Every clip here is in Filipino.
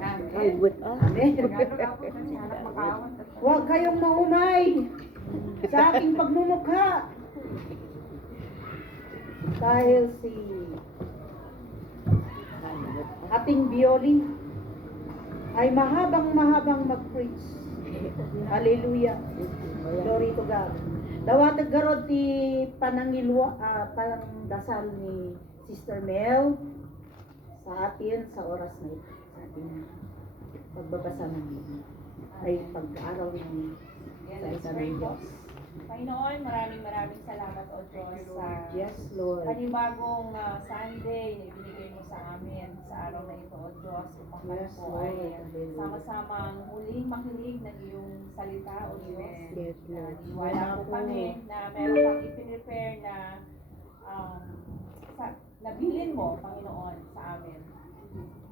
Amen. Amen. Huwag kayong maumay sa aking pagmumukha. Dahil si ating Bioli ay mahabang mag-preach. Hallelujah. Glory to God. Dawatag garod ti panangilwa, panangdasal ni Sister Mel sa atin sa oras na ito. Sa ating pagbabasa ng ay pag-aaral ng salita ng Diyos. Panginoon, maraming salamat o Diyos sa Yes, Lord. panibagong Sunday na ibinigay mo sa amin sa araw na ito o Diyos upang kami Yes, po Lord. ay Hallelujah. sama-samang muling makinig ng iyong salita o Diyos. Yes, Lord. Wala po kami na meron kang ipinprepare na nabilin mo, Panginoon, sa amin.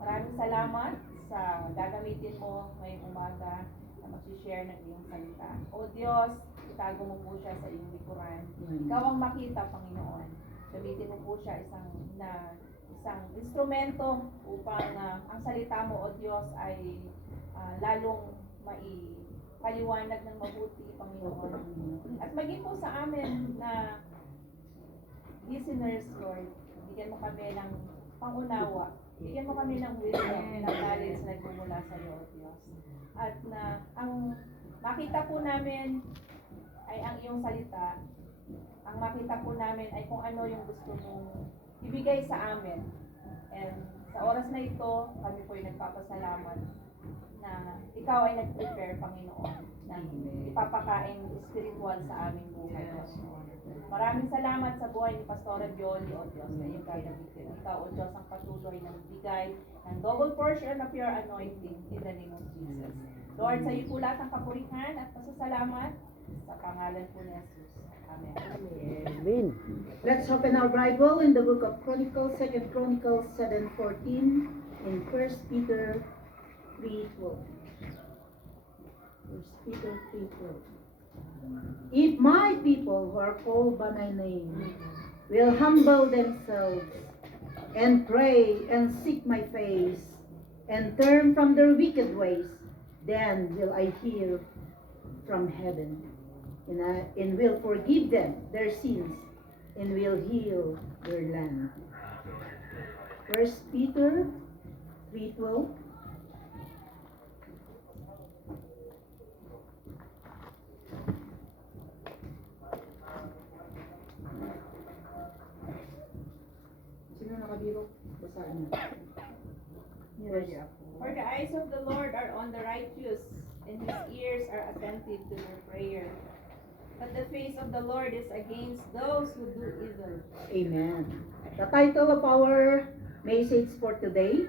Maraming salamat sa gagamitin mo ngayong umaga na mag-share ng iyong salita. O Diyos, itago mo po siya sa iyong likuran. Ikaw ang makita, Panginoon. Gamitin mo po siya isang instrumento upang ang salita mo, O Diyos, ay lalong maipaliwanag ng mabuti, Panginoon. At maging po sa amin na listeners, Lord, bigyan mo kami ng pangunawa. Bigyan mo kami ng wisdom, ng knowledge na nagmumula sa iyo, O Diyos. At na ang makita po namin ay ang iyong salita. Ang makita po namin ay kung ano yung gusto mong ibigay sa amin. And sa oras na ito, kami po ay nagpapasalamat na ikaw ay nag-prepare, Panginoon, na ipapakain spiritual sa aming buhay. Maraming salamat sa buhay ni Pastora Bioli, O Diyos, na iyong gagamitin. Ikaw, O Diyos, ang patuloy na magbigay ng double portion of your anointing in the name of Jesus. Lord, sa iyo po lahat ang kapurihan at pasasalamat sa pangalan po ni Jesus. Amen. Amen. Let's open our Bible in the book of Chronicles, 2 Chronicles 7:14, and 1 Peter 3:12. 1 Peter 3:12. If my people who are called by my name will humble themselves and pray and seek my face and turn from their wicked ways, then will I hear from heaven and will forgive them their sins and will heal their land. 1 Peter 3:12. Sino nakabiro? Basahin niyo. Yes. For the eyes of the Lord are on the righteous, and his ears are attentive to their prayer. But the face of the Lord is against those who do evil. Amen. The title of our message for today,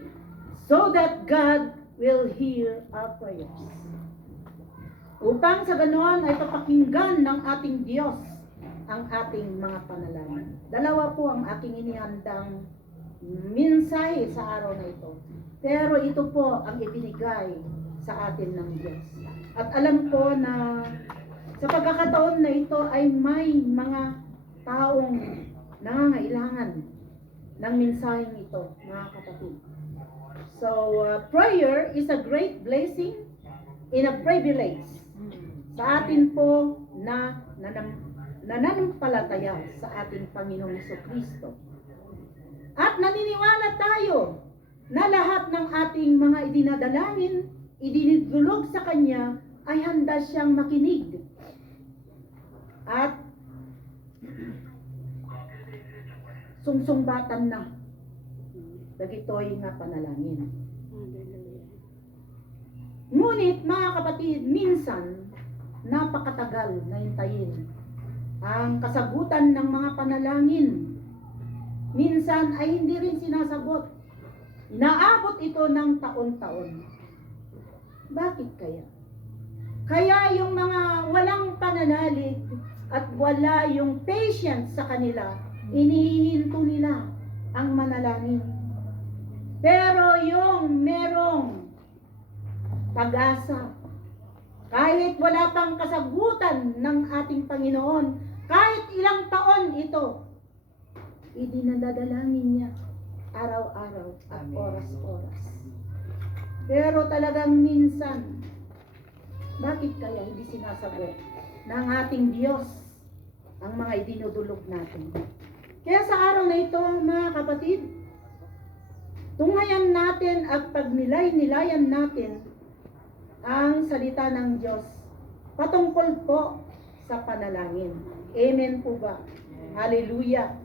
so that God will hear our prayers. Upang sa ganoon ay papakinggan ng ating Diyos ang ating mga panalangin. Dalawa po ang aking inihandang mensahe sa araw na ito. Pero ito po ang ibinigay sa atin ng Diyos. At alam ko na sa pagkakataon na ito ay may mga taong nangangailangan ng mensaheng ito, mga kapatid. So, prayer is a great blessing and a privilege sa atin po na nananampalataya sa ating Panginoong Jesucristo. At naniniwala tayo na lahat ng ating mga idinadalangin, idinidulog sa Kanya, ay handa siyang makinig. At sungsungbatan na dagitoy nga panalangin. Ngunit mga kapatid, minsan napakatagal na hintayin ang kasagutan ng mga panalangin. Minsan ay hindi rin sinasagot. Inaabot ito ng taon-taon. Bakit kaya? Kaya yung mga walang pananalig at wala yung patience sa kanila, inihinto nila ang manalangin. Pero yung merong pag-asa, kahit wala pang kasagutan ng ating Panginoon, kahit ilang taon ito, idinadadalangin niya araw-araw at oras-oras. Pero talagang minsan, bakit kaya hindi sinasagot ng ating Diyos ang mga idinudulog natin? Kaya sa araw na ito, mga kapatid, tunghayan natin at pagnilay-nilayan natin ang salita ng Diyos patungkol po sa panalangin. Amen po ba? Hallelujah.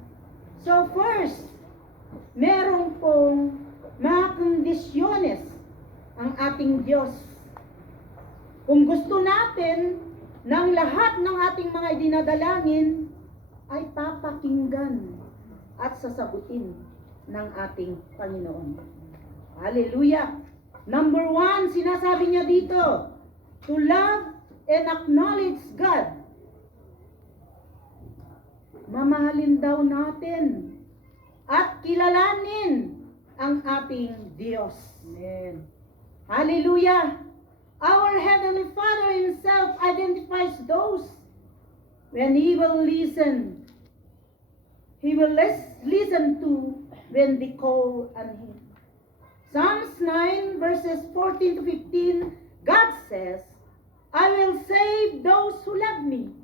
So first, meron pong mga kondisyones ang ating Diyos. Kung gusto natin ng lahat ng ating mga dinadalangin ay papakinggan at sasagutin ng ating Panginoon. Hallelujah! Number 1, sinasabi niya dito, to love and acknowledge God. Mamahalin daw natin at kilalanin ang ating Diyos. Amen. Hallelujah! Our Heavenly Father Himself identifies those when He will listen. He will listen to when they call on Him. Psalms 9 verses 14 to 15, God says, I will save those who love me,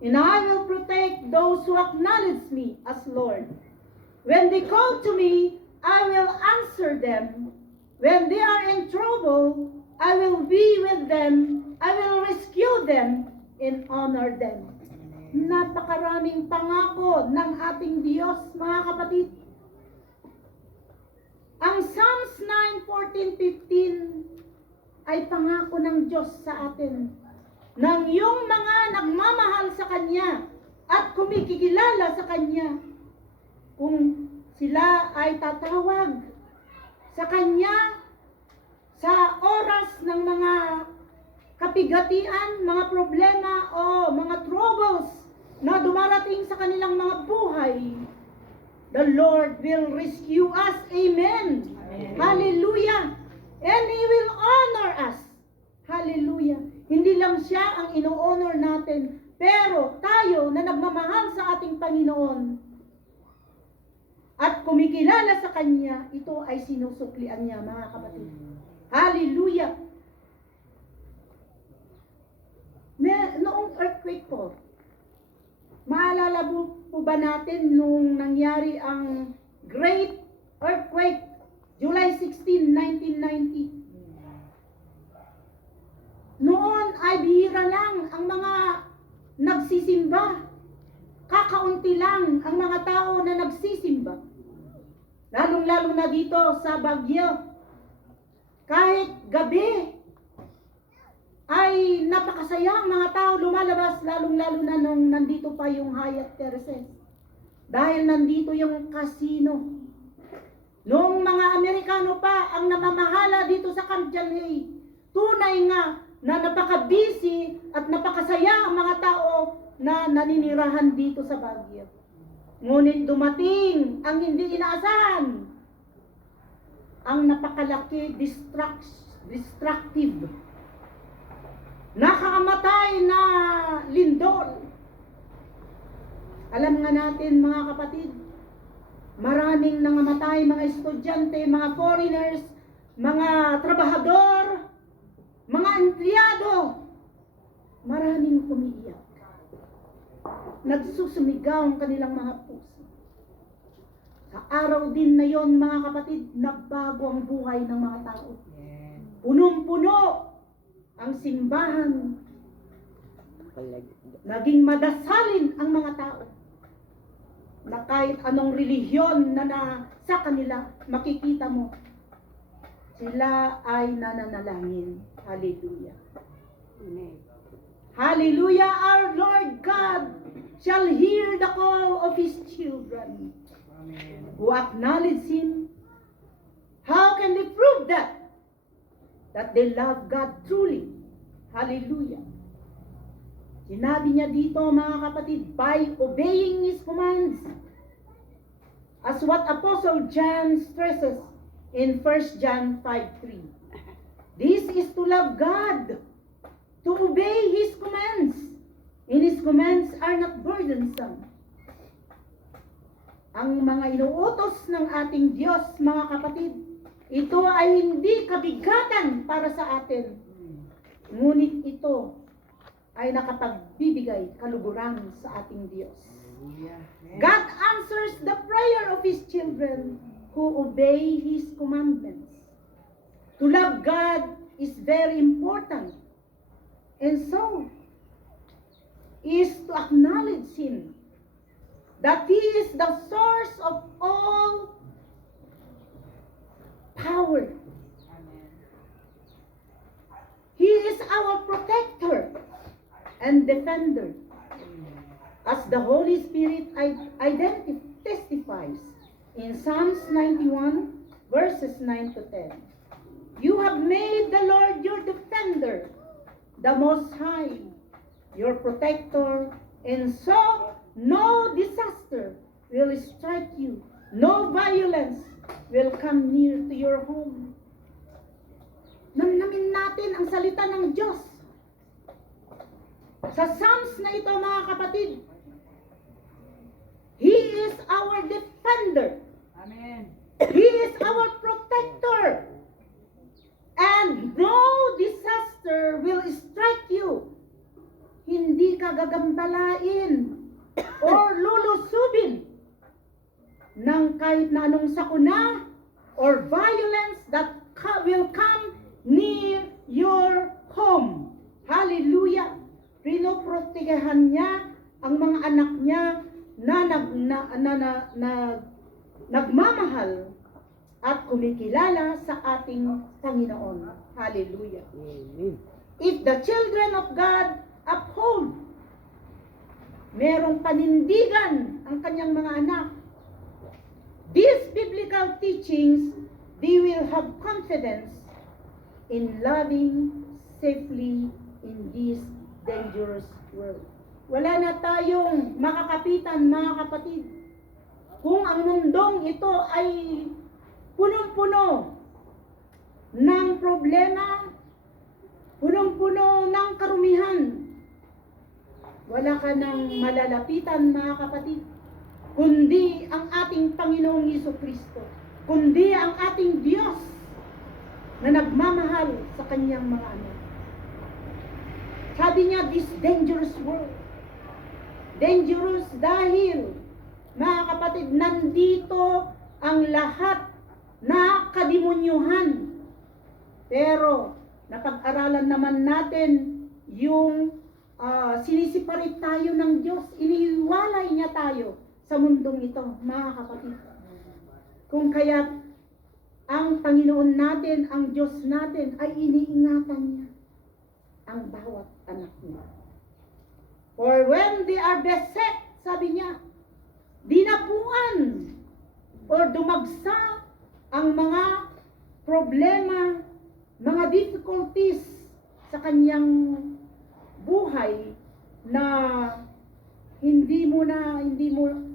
and I will protect those who acknowledge me as Lord. When they call to me, I will answer them. When they are in trouble, I will be with them. I will rescue them and honor them. Napakaraming pangako ng ating Diyos, mga kapatid. Ang Psalms 9, 14, 15 ay pangako ng Diyos sa atin. Nang yung mga nagmamahal sa Kanya at kumikilala sa Kanya, kung sila ay tatawag sa Kanya sa oras ng mga kapigatian, mga problema o mga troubles na dumarating sa kanilang mga buhay, the Lord will rescue us. Amen. Amen. Hallelujah. And He will honor us. Hallelujah. Hindi lang siya ang ino-honor natin, pero tayo na nagmamahal sa ating Panginoon at kumikilala sa Kanya, ito ay sinusuklian niya, mga kapatid. Hallelujah. Noong earthquake po, maalala po ba natin nung nangyari ang Great Earthquake, July 16, 1990? Noon ay bihira lang ang mga nagsisimba. Kakaunti lang ang mga tao na nagsisimba. Lalong-lalo na dito sa Baguio. Kahit gabi ay napakasaya ang mga tao lumalabas, lalong-lalo na nung nandito pa yung Hyatt Terraces. Dahil nandito yung casino. Noong mga Amerikano pa ang namamahala dito sa Camp Janhay, tunay nga na napaka-busy at napakasaya ang mga tao na naninirahan dito sa Baguio. Ngunit dumating ang hindi inaasahan, ang napakalaki destructive, nakakamatay na lindol. Alam nga natin, mga kapatid, maraming nangamatay, mga estudyante, mga foreigners, mga trabahador, mga empleyado. Maraming umiiyak. Nagsusumigaw ang kanilang mga puso. Sa araw din na yon, mga kapatid, nagbago ang buhay ng mga tao. Punong-puno ang simbahan. Naging madasalin ang mga tao. Na kahit anong relihiyon na sa kanila, makikita mo, sila ay nananalangin. Hallelujah. Amen. Hallelujah, our Lord God shall hear the call of His children. Amen. Who acknowledge Him. How can they prove that? That they love God truly. Hallelujah. Sinabi niya dito, mga kapatid, by obeying His commands. As what Apostle John stresses in 1 John 5:3. This is to love God, to obey His commands. And His commands are not burdensome. Ang mga inuutos ng ating Diyos, mga kapatid, Ito ay hindi kabigatan para sa atin. Ngunit ito ay nakapagbibigay kaluguran sa ating Diyos. God answers the prayer of His children who obey His commandments. To love God is very important. And so, is to acknowledge Him, that He is the source of all power. He is our protector and defender. As the Holy Spirit testifies in Psalms 91, verses 9 to 10. You have made the Lord your defender, the Most High, your protector, and so no disaster will strike you, no violence will come near to your home. Namnamin natin ang salita ng Diyos. Sa Psalms na ito, mga kapatid, He is our defender. Amen. He is our protector. And no disaster will strike you. Hindi ka gagambalain or lulusubin ng kahit na anong sakuna or violence that will come near your home. Hallelujah! Pinoprotegahan niya ang mga anak niya na nagmamahal at kumikilala sa ating Panginoon. Hallelujah! If the children of God uphold, merong panindigan ang kanyang mga anak, these biblical teachings, they will have confidence in loving safely in this dangerous world. Wala na tayong makakapitan, mga kapatid, kung ang mundong ito ay punong-puno ng problema, punong-puno ng karumihan. Wala ka nang malalapitan, mga kapatid, kundi ang ating Panginoong Jesucristo, kundi ang ating Diyos na nagmamahal sa kanyang mga anak. Sabi niya, this dangerous world. Dangerous dahil, mga kapatid, nandito ang lahat na kadimunyuhan. Pero, napag-aralan naman natin yung sinisiparit tayo ng Diyos. Inihiwalay niya tayo sa mundong ito, mga kapatid. Kung kaya ang Panginoon natin, ang Diyos natin, ay iniingatan niya ang bawat anak niya. For when they are beset, sabi niya, dinapuan or dumagsa ang mga problema, mga difficulties sa kanyang buhay na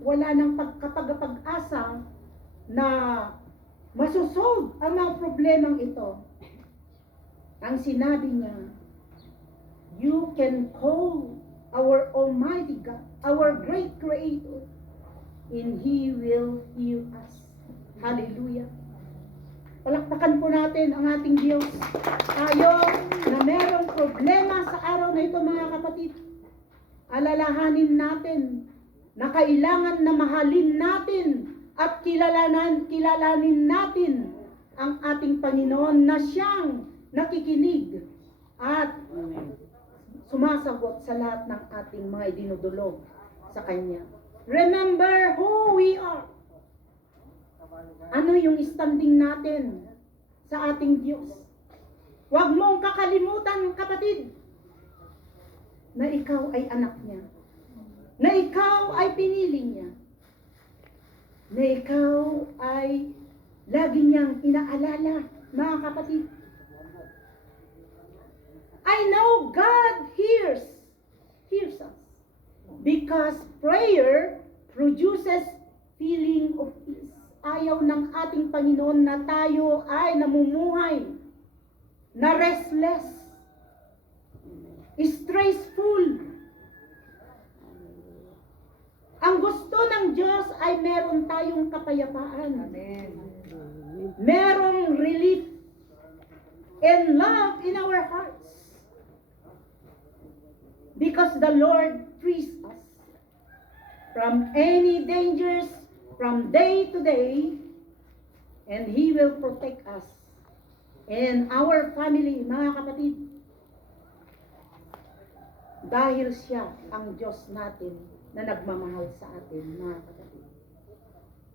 wala nang pag-asa na masosolve ang mga problemang ito. Ang sinabi niya, you can call our Almighty God, our great Creator, and He will heal us. Hallelujah. Palakpakan po natin ang ating Diyos. Tayo na merong problema sa araw na ito, mga kapatid, alalahanin natin na kailangan na mahalin natin at kilalanin natin ang ating Panginoon na siyang nakikinig at sumasagot sa lahat ng ating mga idinudulog sa Kanya. Remember who we are. Ano yung standing natin sa ating Diyos? Huwag mong kakalimutan, kapatid, na ikaw ay anak niya. Na ikaw ay pinili niya. Na ikaw ay lagi niyang inaalala, mga kapatid. I know God hears us. Because prayer produces feeling of peace. Ayaw ng ating Panginoon na tayo ay namumuhay, na restless, stressful. Ang gusto ng Diyos ay meron tayong kapayapaan. Amen. merong relief and love in our hearts. Because the Lord frees us from any dangers from day to day, and He will protect us and our family, mga kapatid. Dahil siya ang Diyos natin na nagmamahal sa atin, mga kapatid.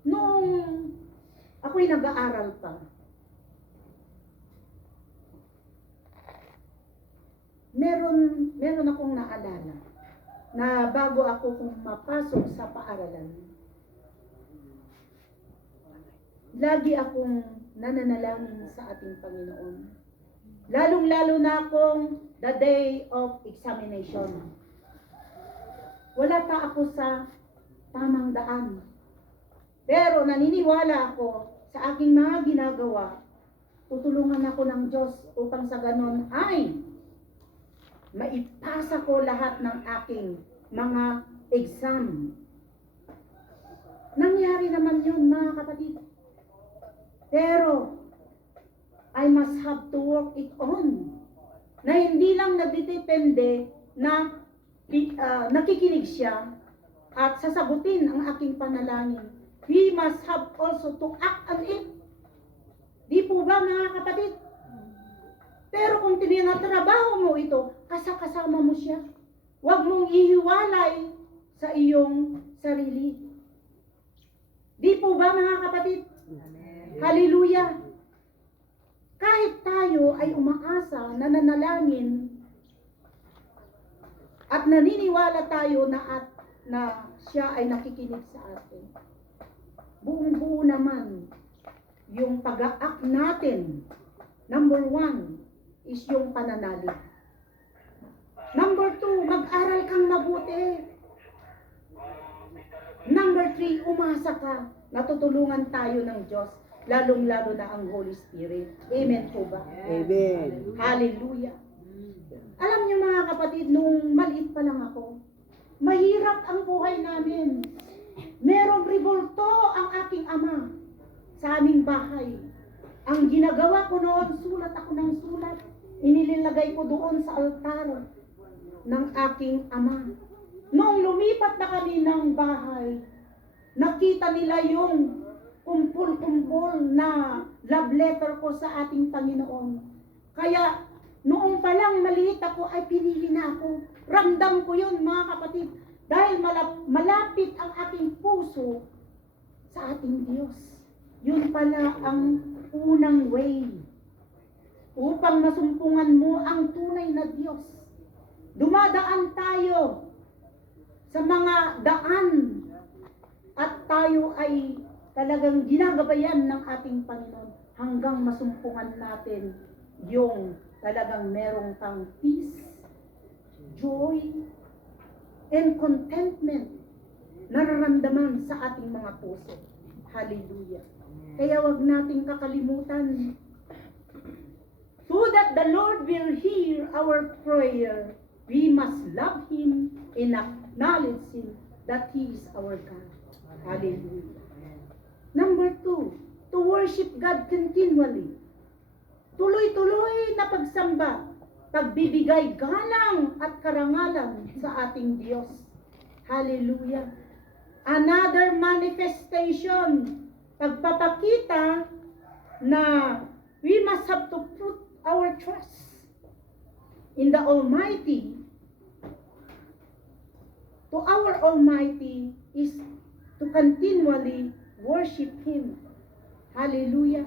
Noong ako'y nag-aaral pa, meron akong naalala na bago ako mapasok sa paaralan, lagi akong nananalangin sa ating Panginoon. Lalong-lalo na akong the day of examination. Wala pa ako sa tamang daan. Pero naniniwala ako sa aking mga ginagawa, tutulungan ako ng Diyos upang sa ganon ay maipasa ko lahat ng aking mga exam. Nangyari naman yun, mga kapatid. Pero I must have to work it on. Na hindi lang nagdidepende na nakikinig siya at sasagutin ang aking panalangin. We must have also to act on it. Di po ba, mga kapatid? Pero kung tinatrabaho mo ito, kasama mo siya. Huwag mong ihiwalay sa iyong sarili. Di po ba, mga kapatid? Amen. Hallelujah! Kahit tayo ay umaasa, nananalangin, at naniniwala tayo na siya ay nakikinig sa atin, buong-buo naman yung pag-act natin. Number 1 is yung pananalig. Number 2, mag-aral kang mabuti. Number 3, umasa ka. Natutulungan tayo ng Diyos, lalong-lalo na ang Holy Spirit. Amen po ba? Amen. Hallelujah. Alam niyo, mga kapatid, nung maliit pa lang ako, mahirap ang buhay namin. Merong revolto ang aking ama sa aming bahay. Ang ginagawa ko noon, sulat ako ng sulat. Inililagay ko doon sa altar ng aking ama. Noong lumipat na kami ng bahay, nakita nila yung kumpul-kumpul na love letter ko sa ating Panginoon. Kaya noong palang maliit ako ay pinili na ako. Ramdam ko yun, mga kapatid. Dahil malapit ang aking puso sa ating Diyos. Yun pala ang unang way upang masumpungan mo ang tunay na Diyos. Dumadaan tayo sa mga daan at tayo ay talagang ginagabayan ng ating Panginoon hanggang masumpungan natin yung talagang merong kang peace, joy, and contentment nararamdaman sa ating mga puso. Hallelujah. Kaya wag nating kakalimutan, so that the Lord will hear our prayer, we must love Him and acknowledge Him that He is our God. Hallelujah. Number 2, to worship God continually. Tuloy-tuloy na pagsamba, pagbibigay galang at karangalan sa ating Diyos. Hallelujah. Another manifestation, pagpapakita na we must have to put our trust in the Almighty. To our Almighty is to continually worship Him. Hallelujah.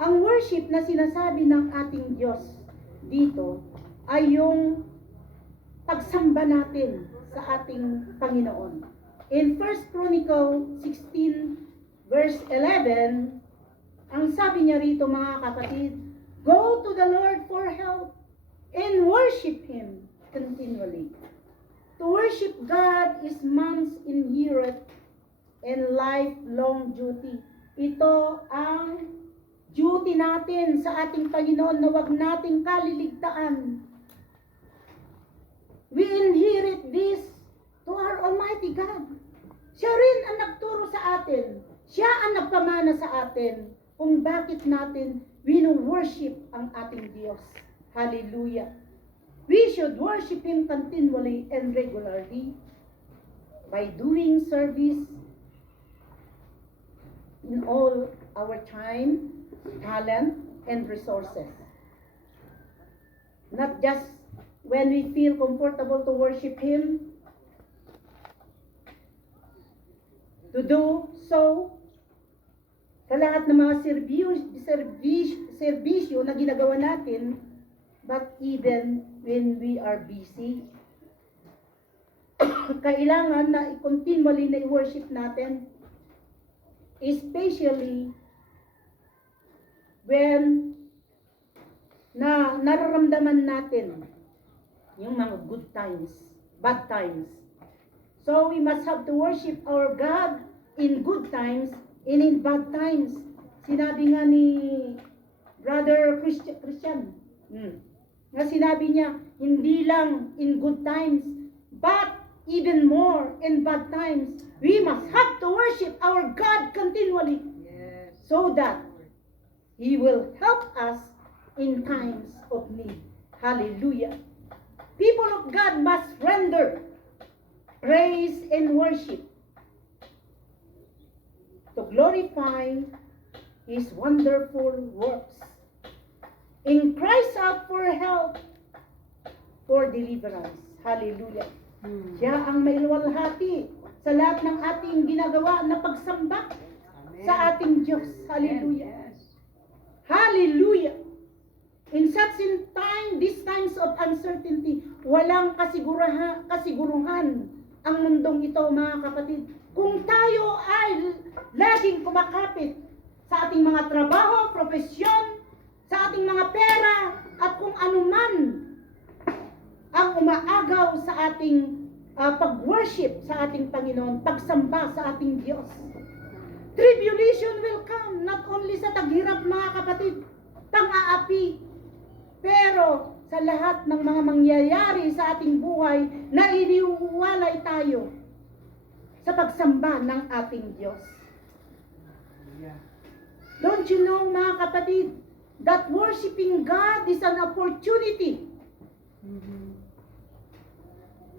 Ang worship na sinasabi ng ating Diyos dito ay yung pagsamba natin sa ating Panginoon. In 1 Chronicle 16 verse 11, ang sabi niya rito, mga kapatid, go to the Lord for help and worship Him continually. To worship God is man's inherent and lifelong duty. Ito ang duty natin sa ating Panginoon na huwag nating kaliligtaan. We inherit this to our Almighty God. Siya rin ang nagturo sa atin. Siya ang nagpamana sa atin kung bakit natin wino-worship ang ating Diyos. Hallelujah. We should worship Him continually and regularly by doing service in all our time, talent, and resources. Not just when we feel comfortable to worship Him, to do so sa lahat ng mga serbisyo na ginagawa natin, but even when we are busy, kailangan na continually na i-worship natin, especially when na nararamdaman natin yung mga good times, bad times. So we must have to worship our God in good times and in bad times. Sinabi nga ni Brother Christian, na sinabi niya, hindi lang in good times, but even more in bad times, we must have to worship our God continually, so that He will help us in times of need. Hallelujah. People of God must render praise and worship to glorify His wonderful works. In Christ out for help, for deliverance. Hallelujah. Siya ang mailuwalhati sa lahat ng ating ginagawa na pagsamba sa ating Diyos. Hallelujah. Hallelujah. In such time, these times of uncertainty, walang kasiguruhan ang mundong ito, mga kapatid. Kung tayo ay laging kumakapit sa ating mga trabaho, profesyon, sa ating mga pera, at kung anuman ang umaagaw sa ating pag-worship sa ating Panginoon, pagsamba sa ating Diyos. Tribulation will come, not only sa taghirap, mga kapatid, pang-aapi, pero sa lahat ng mga mangyayari sa ating buhay na iniuwalay tayo sa pagsamba ng ating Diyos. Don't you know, mga kapatid, that worshiping God is an opportunity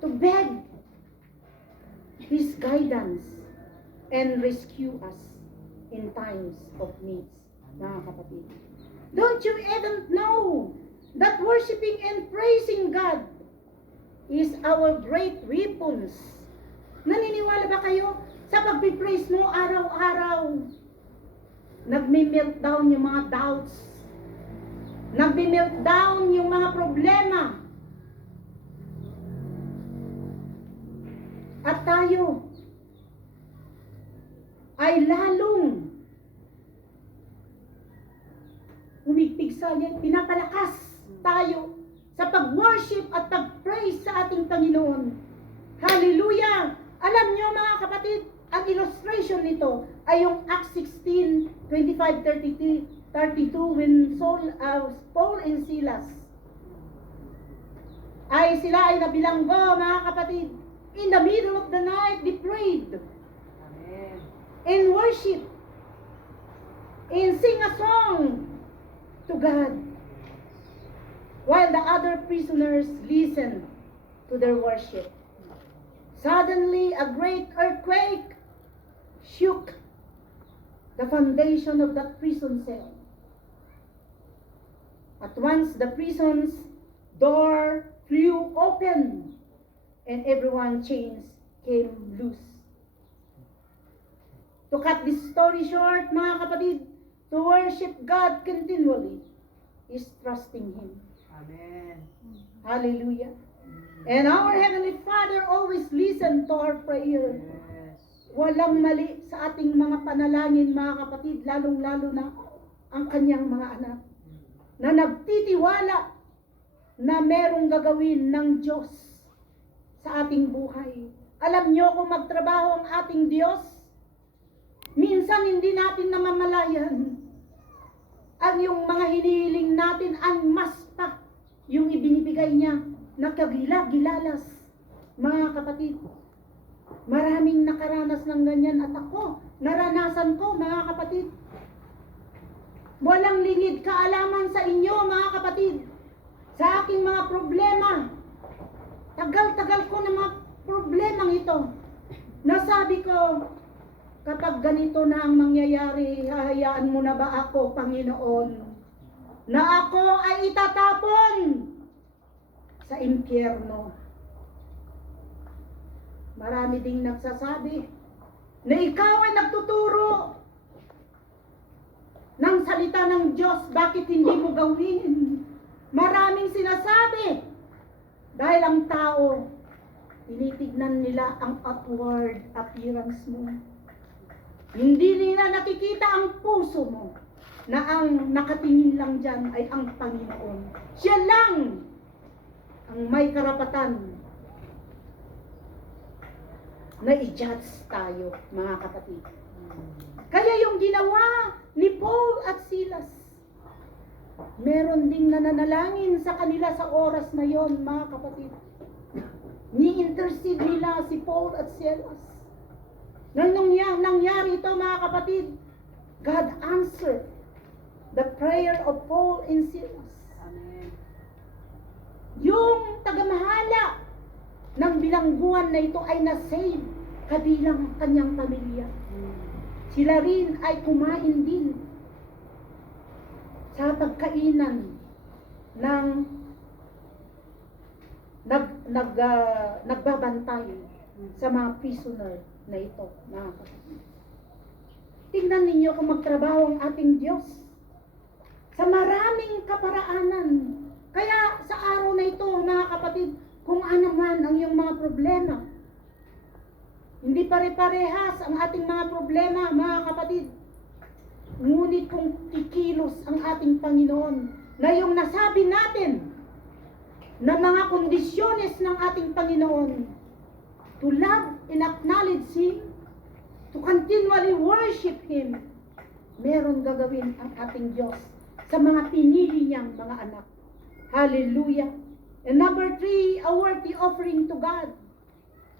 to beg His guidance and rescue us in times of needs, mga kapatid. Don't you even know that worshiping and praising God is our great weapons? Naniniwala ba kayo sa pagpipraise mo araw-araw? Nagme-meltdown yung mga doubts. Nagme-meltdown yung mga problema. At tayo ay lalong umigpig sa yan, pinapalakas tayo sa pag-worship at pag-praise sa ating Panginoon. Hallelujah! Alam nyo, mga kapatid, ang illustration nito ay yung Acts 16, 25-32 when Paul and Silas sila ay nabilanggo, mga kapatid. In the middle of the night, they prayed. Amen. And worship. And sing a song to God. While the other prisoners listened to their worship. Suddenly, a great earthquake shook the foundation of that prison cell. At once, the prison's door flew open and everyone's chains came loose. To cut this story short, mga kapatid, to worship God continually is trusting Him. Amen. Hallelujah. And our Heavenly Father always listen to our prayer. Yes. Walang mali sa ating mga panalangin, mga kapatid, lalong-lalo na ang kanyang mga anak na nagtitiwala na merong gagawin ng Diyos sa ating buhay. Alam nyo kung magtrabaho ang ating Diyos, minsan hindi natin namamalayan ang yung mga hinihiling natin ang mas pa yung ibinibigay niya na kagilagilalas, mga kapatid. Maraming nakaranas ng ganyan at ako, naranasan ko mga kapatid. Walang lingid kaalaman sa inyo mga kapatid, sa aking mga problema. Tagal-tagal ko na mga problemang ito. Nasabi ko, kapag ganito na ang mangyayari, hahayaan mo na ba ako, Panginoon, na ako ay itatapon sa impyerno? Marami ding nagsasabi na ikaw ay nagtuturo ng salita ng Diyos, bakit hindi mo gawin? Maraming sinasabi dahil ang tao, tinitignan nila ang outward appearance mo. Hindi nila nakikita ang puso mo, na ang nakatingin lang dyan ay ang Panginoon. Siya lang ang may karapatan na i-judge tayo, mga kapatid. Kaya yung ginawa ni Paul at Silas, meron ding nananalangin sa kanila sa oras na yon, mga kapatid. Ni-intercede nila si Paul at Silas. Nang nangyari ito, mga kapatid, God answered the prayer of Paul and Silas. Amen. Yung tagamahala ng bilangguan na ito ay na-save kabilang kanyang pamilya. Sila rin ay kumain din sa pagkainan ng nagbabantay sa mga prisoner na ito, mga kapatid. Tingnan ninyo kung magtrabaho ang ating Diyos sa maraming kaparaanan. Kaya sa araw na ito, mga kapatid, kung ano man ang iyong mga problema, hindi pare-parehas ang ating mga problema, mga kapatid. Ngunit kung kikilos ang ating Panginoon na yung nasabi natin na mga kondisyones ng ating Panginoon, to love and acknowledge Him, to continually worship Him, meron gagawin ang ating Diyos sa mga pinili niyang mga anak. Hallelujah! And number 3, a worthy offering to God.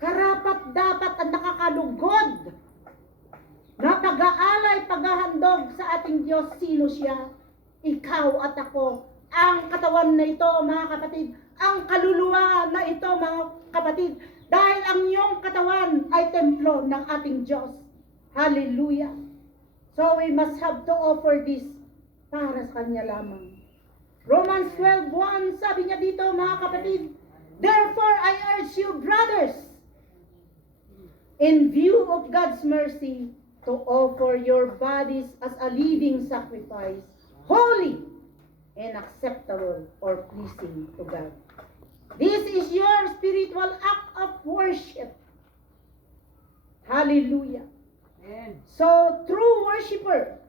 Karapat dapat ang nakakalugod na pag-aalay, paghahandog sa ating Diyos. Sino siya? Ikaw at ako. Ang katawan na ito, mga kapatid. Ang kaluluwa na ito, mga kapatid. Dahil ang iyong katawan ay templo ng ating Diyos. Hallelujah! So we must have to offer this para sa Kanya lamang. Romans 12:1, sabi niya dito, mga kapatid, therefore I urge you, brothers, in view of God's mercy, to offer your bodies as a living sacrifice, holy and acceptable or pleasing to God. This is your spiritual act of worship. Hallelujah. Amen. So, true worshiper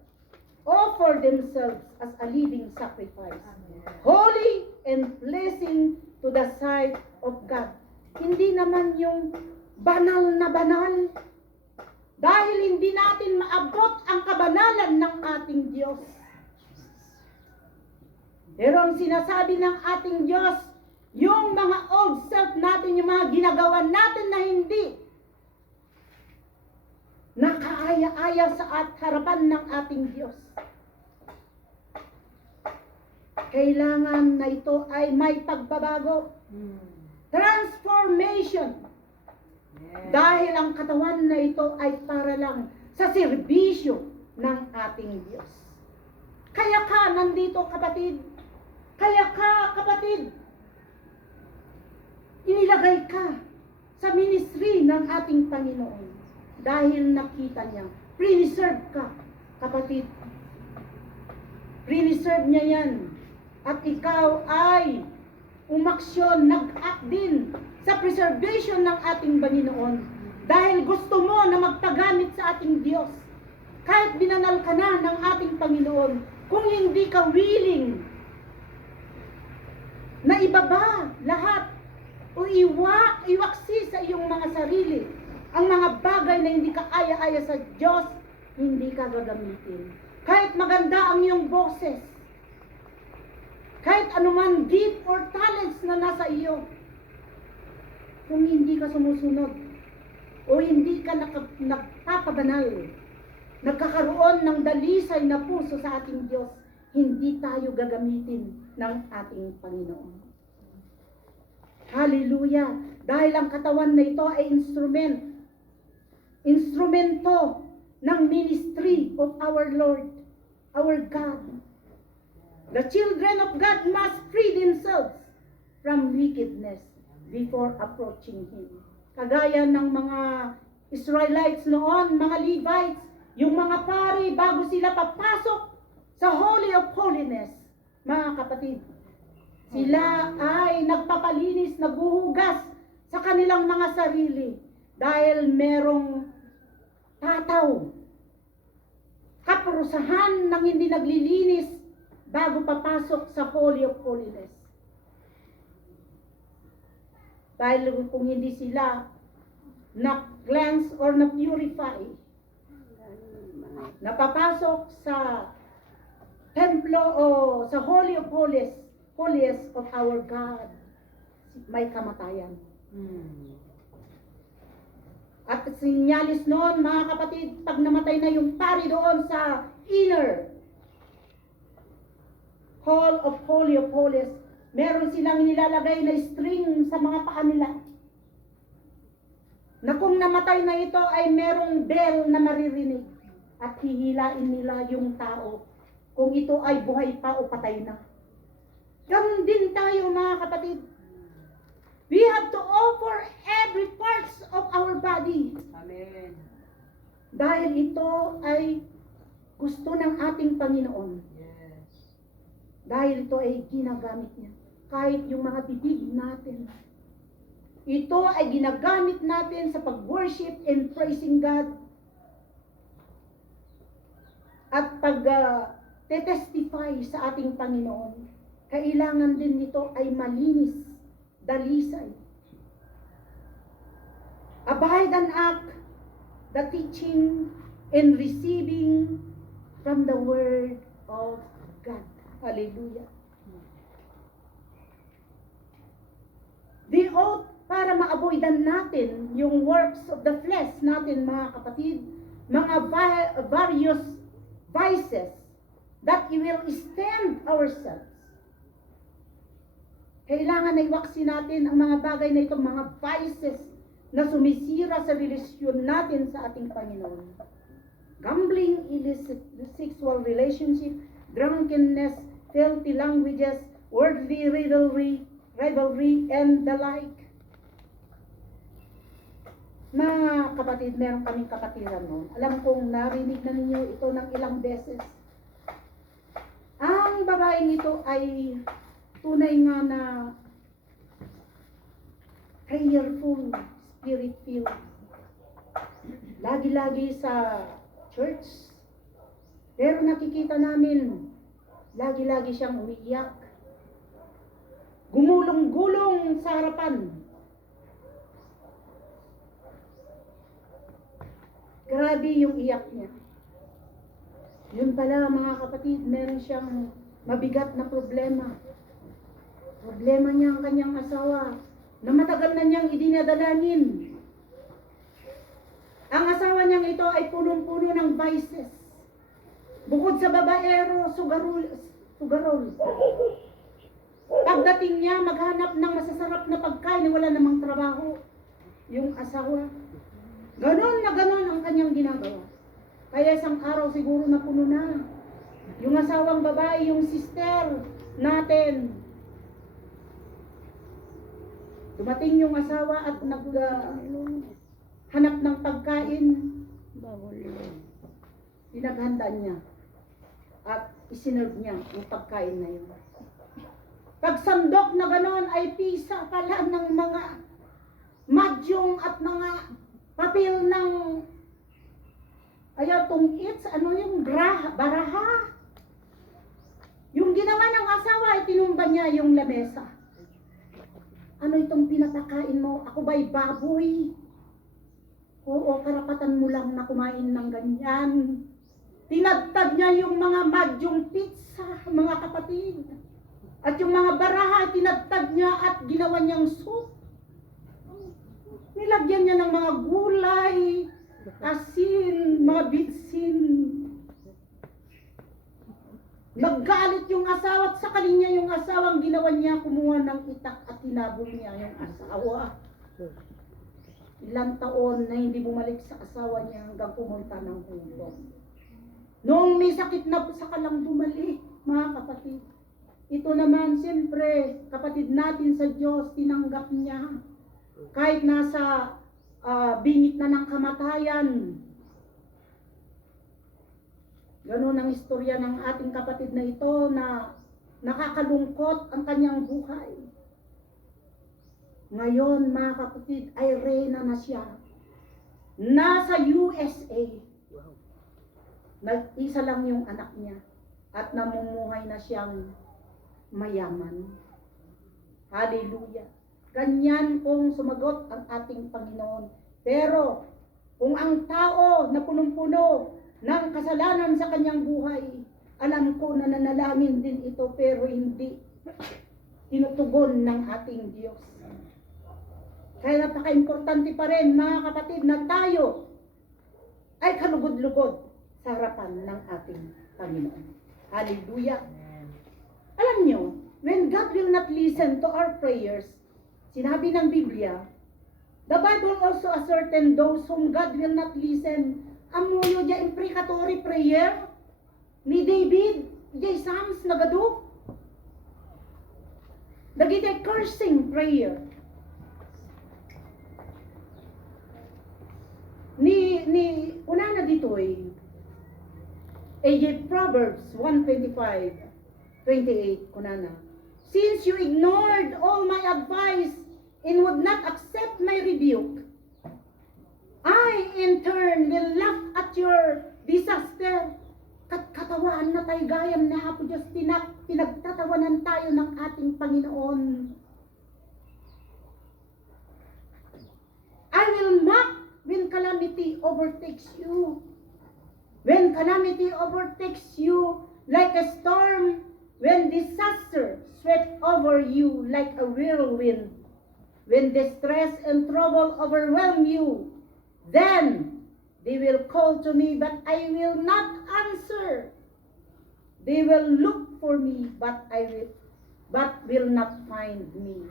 offer themselves as a living sacrifice, holy and pleasing to the sight of God. Hindi naman yung banal na banal. Dahil hindi natin maabot ang kabanalan ng ating Diyos. Pero ang sinasabi ng ating Diyos, yung mga old self natin, yung mga ginagawa natin na hindi nakaaya-aya sa harapan ng ating Diyos. Kailangan na ito ay may pagbabago. Transformation. Dahil ang katawan na ito ay para lang sa serbisyo ng ating Diyos. Kaya ka nandito, kapatid. Kaya ka, kapatid, inilagay ka sa ministry ng ating Panginoon. Dahil nakita niya, pre-reserve ka, kapatid. Pre-reserve niya yan. At ikaw ay umaksyon, nag-act din sa preservation ng ating Panginoon. Dahil gusto mo na magpagamit sa ating Diyos. Kahit binanal ka na ng ating Panginoon, kung hindi ka willing na ibaba lahat o iwaksi sa iyong mga sarili, ang mga bagay na hindi ka aya-aya sa Diyos, hindi ka gagamitin. Kahit maganda ang iyong boses, kahit anuman gift or talents na nasa iyo, kung hindi ka sumusunod o hindi ka nagpapabanal, nagkakaroon ng dalisay na puso sa ating Diyos, hindi tayo gagamitin ng ating Panginoon. Hallelujah! Dahil ang katawan na ito ay instrumento ng ministry of our Lord, our God. The children of God must free themselves from wickedness before approaching Him. Kagaya ng mga Israelites noon, mga Levites, yung mga pari, bago sila papasok sa Holy of Holiness, mga kapatid, sila ay nagpapalinis, naghuhugas sa kanilang mga sarili dahil merong tataw, kaparusahan ng hindi naglilinis bago papasok sa Holy of Holiness. Dahil kung hindi sila na-cleanse or na-purify, napapasok sa templo o sa Holy of Holies of our God, may kamatayan. At sinyalis noon, mga kapatid, pag namatay na yung pari doon sa inner Hall of Holy of Holies, meron silang nilalagay na string sa mga paa nila. Na kung namatay na ito ay merong bell na maririnig at hihilain nila yung tao kung ito ay buhay pa o patay na. Ganun din tayo, mga kapatid. We have to offer every parts of our body. Amen. Dahil ito ay gusto ng ating Panginoon. Yes. Dahil ito ay ginagamit niya. Kahit yung mga bibig natin. Ito ay ginagamit natin sa pag-worship and praising God. At pag-testify sa ating Panginoon. Kailangan din nito ay malinis, dalisay. Abide and act the teaching and receiving from the Word of God. Hallelujah. The oath para ma-avoidan natin yung works of the flesh natin, mga kapatid, mga various vices that we will stand ourselves. Kailangan na iwaksi natin ang mga bagay na itong mga vices na sumisira sa relasyon natin sa ating Panginoon. Gambling, illicit sexual relationship, drunkenness, filthy languages, worldly rivalry, and the like. Mga kapatid, meron kaming kapatiran noon. Alam kong narinig na ninyo ito ng ilang beses. Ang babaeng ito ay tunay nga na prayerful, spirit-filled. Lagi-lagi sa church. Pero nakikita namin, lagi-lagi siyang umiiyak. Gumulong-gulong sa harapan. Grabe yung iyak niya. Yun pala, mga kapatid, meron siyang mabigat na problema. Problema niya ang kanyang asawa na matagal na niyang idinadalangin. Ang asawa niyang ito ay punong-puno ng vices. Bukod sa babaero, sugarol. Pagdating niya, maghanap ng masasarap na pagkain na wala namang trabaho. Yung asawa. Ganon na ganon ang kanyang ginagawa. Kaya isang araw siguro na puno na. Yung asawang babae, yung sister natin. Dumating yung asawa at hanap ng pagkain. Pinaghanda niya. At isinerve niya yung pagkain na yun. Pagsandok na ganon ay pisa pala ng mga madyong at mga papel ng tungits, yung baraha. Yung ginawa ng asawa ay tinumba niya yung lamesa. Ano itong pinapakain mo? Ako ba'y baboy? Oo, karapatan mo lang na kumain ng ganyan. Tinadtad niya yung mga madyong pizza, mga kapatid. At yung mga baraha, tinadtad niya at ginawa niyang soup. Nilagyan niya ng mga gulay, asin, mga bitsin. Naggalit yung asawa at sa kanya yung asawa, ang ginawa niya, kumuha ng itak at tinabol niya yung asawa. Ilang taon na hindi bumalik sa asawa niya hanggang pumunta ng hulog. Noong may sakit na saka lang bumalik, mga kapatid. Ito naman, siyempre, kapatid natin sa Diyos, tinanggap niya. Kahit nasa bingit na ng kamatayan. Ganun ang istorya ng ating kapatid na ito na nakakalungkot ang kanyang buhay. Ngayon, mga kapatid, ay reyna na siya. Nasa USA. Nag-isa lang yung anak niya. At namumuhay na siyang mayaman. Hallelujah. Ganyan kung sumagot ang ating Panginoon. Pero, kung ang tao na punong-puno ng kasalanan sa kanyang buhay, alam ko na nanalangin din ito pero hindi tinutugon ng ating Diyos. Kaya napaka-importante pa rin, mga kapatid, na tayo ay kalugod-lugod sa harapan ng ating Panginoon. Hallelujah. Alam nyo, when God will not listen to our prayers, sinabi ng Biblia, the Bible also ascertain those whom God will not listen. Amuyo dya imprecatory prayer ni David, jay Psalms nagado. Dagiti cursing prayer. Ni una na dito Proverbs 1:25-28 kunana. Since you ignored all my advice and would not accept my rebuke, I in turn will laugh at your disaster. Katawaan na tayo gayam na Apo Diyos, pinagtatawanan tayo ng ating Panginoon. I will mock when calamity overtakes you. When calamity overtakes you like a storm, when disaster swept over you like a whirlwind, when distress and trouble overwhelm you, then they will call to me, but I will not answer. They will look for me, but will not find me.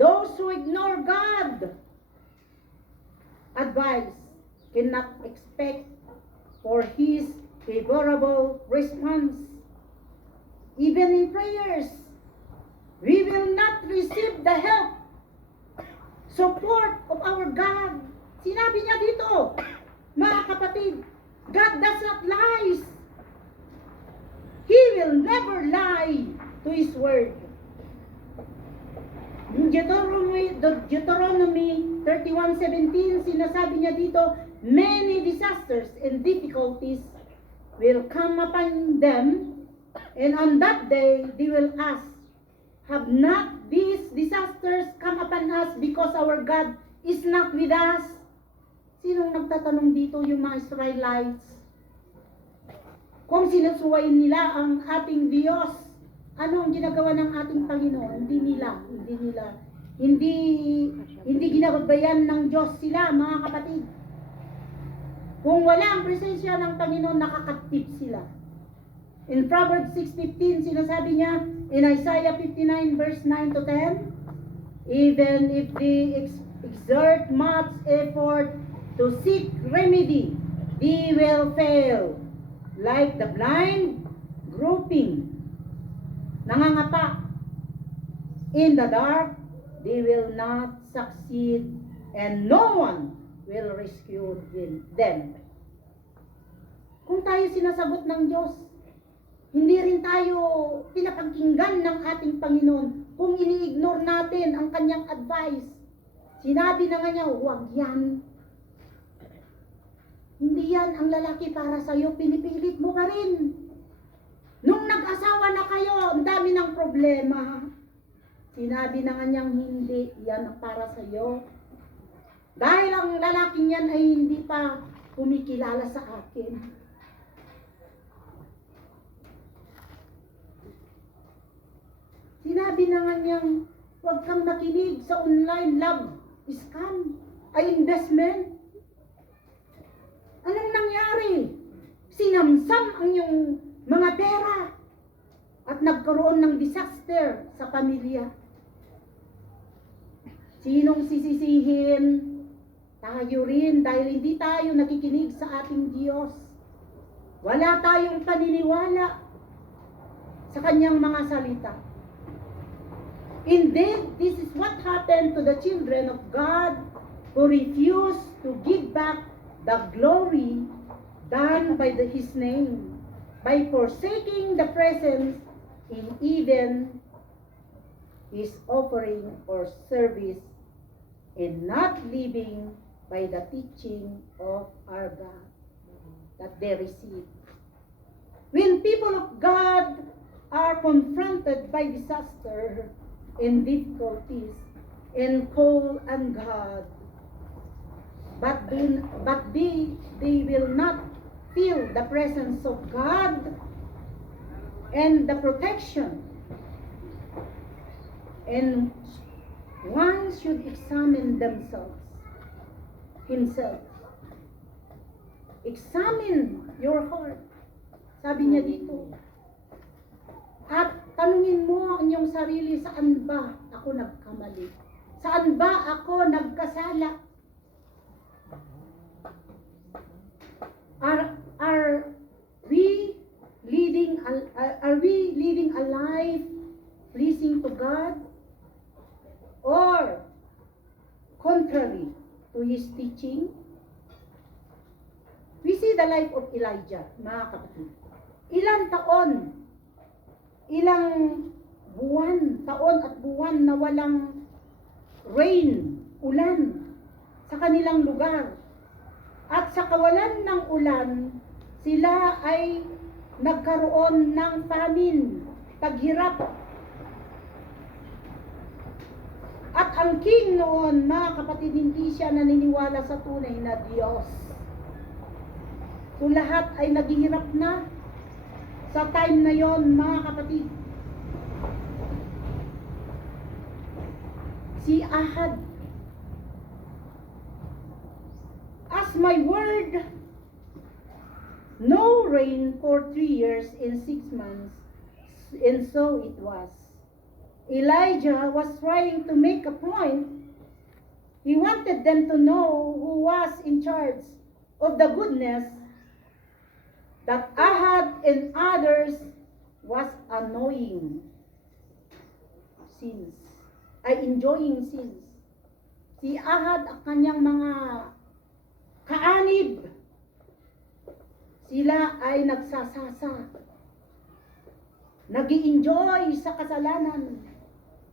Those who ignore God advice cannot expect for His favorable response. Even in prayers, we will not receive the help, support of our God. Sinabi niya dito, mga kapatid, God does not lie. He will never lie to His word. Deuteronomy 31:17, sinasabi niya dito, many disasters and difficulties will come upon them, and on that day they will ask, have not these disasters come upon us because our God is not with us? Sinong nagtatanong dito? Yung mga Israelites. Kung sinusuwayin nila ang ating Diyos, ano ang ginagawa ng ating Panginoon? Hindi ginababayan ng Diyos sila, mga kapatid. Kung wala ang presensya ng Panginoon, nakakatip sila. In Proverbs 6:15, sinasabi niya, in Isaiah 59 verse 9 to 10, even if they exert much effort to seek remedy, they will fail. Like the blind groping, nangangapa in the dark, they will not succeed, and no one will rescue them. Kung tayo sinasagot ng Diyos, hindi rin tayo pinapakinggan ng ating Panginoon kung ini-ignore natin ang kanyang advice. Sinabi na nga niya, huwag yan. Hindi yan ang lalaki para sa'yo, pinipilit mo pa rin. Nung nag-asawa na kayo, ang dami ng problema. Sinabi na nga niyang hindi yan ang para sa'yo. Dahil ang lalaking yan ay hindi pa kumikilala sa akin. Sinabi na nga niyang, huwag kang makinig sa online love scam, ay investment. Anong nangyari? Sinamsam ang iyong mga pera at nagkaroon ng disaster sa pamilya. Sinong sisisihin? Tayo rin, dahil hindi tayo nakikinig sa ating Diyos. Wala tayong paniniwala sa kanyang mga salita. Indeed, this is what happened to the children of God who refused to give back the glory done by His name, by forsaking the presence in even His offering or service, and not living by the teaching of our God that they receive. When people of God are confronted by disaster and difficulties and call on God, but they will not feel the presence of God and the protection, and one should examine himself. Examine your heart. Sabi niya dito. At tanungin mo ang iyong sarili, saan ba ako nagkamali? Saan ba ako nagkasala? Are we living a life pleasing to God, or contrary to His teaching? We see the life of Elijah, mga kapatid. Ilang taon at buwan na walang rain, ulan sa kanilang lugar. At sa kawalan ng ulan, sila ay nagkaroon ng famine, taghirap. At ang king noon, mga kapatid, hindi siya naniniwala sa tunay na Diyos. So lahat ay naghihirap na sa time na yon, mga kapatid. Si Ahab, as my word, no rain for 3 years and 6 months, and so it was. Elijah was trying to make a point. He wanted them to know who was in charge of the goodness that Ahab and others was annoying sins, ay enjoying sins. Si Ahab at kanyang mga kaanib, sila ay nagsasasa, nag-i-enjoy sa kasalanan.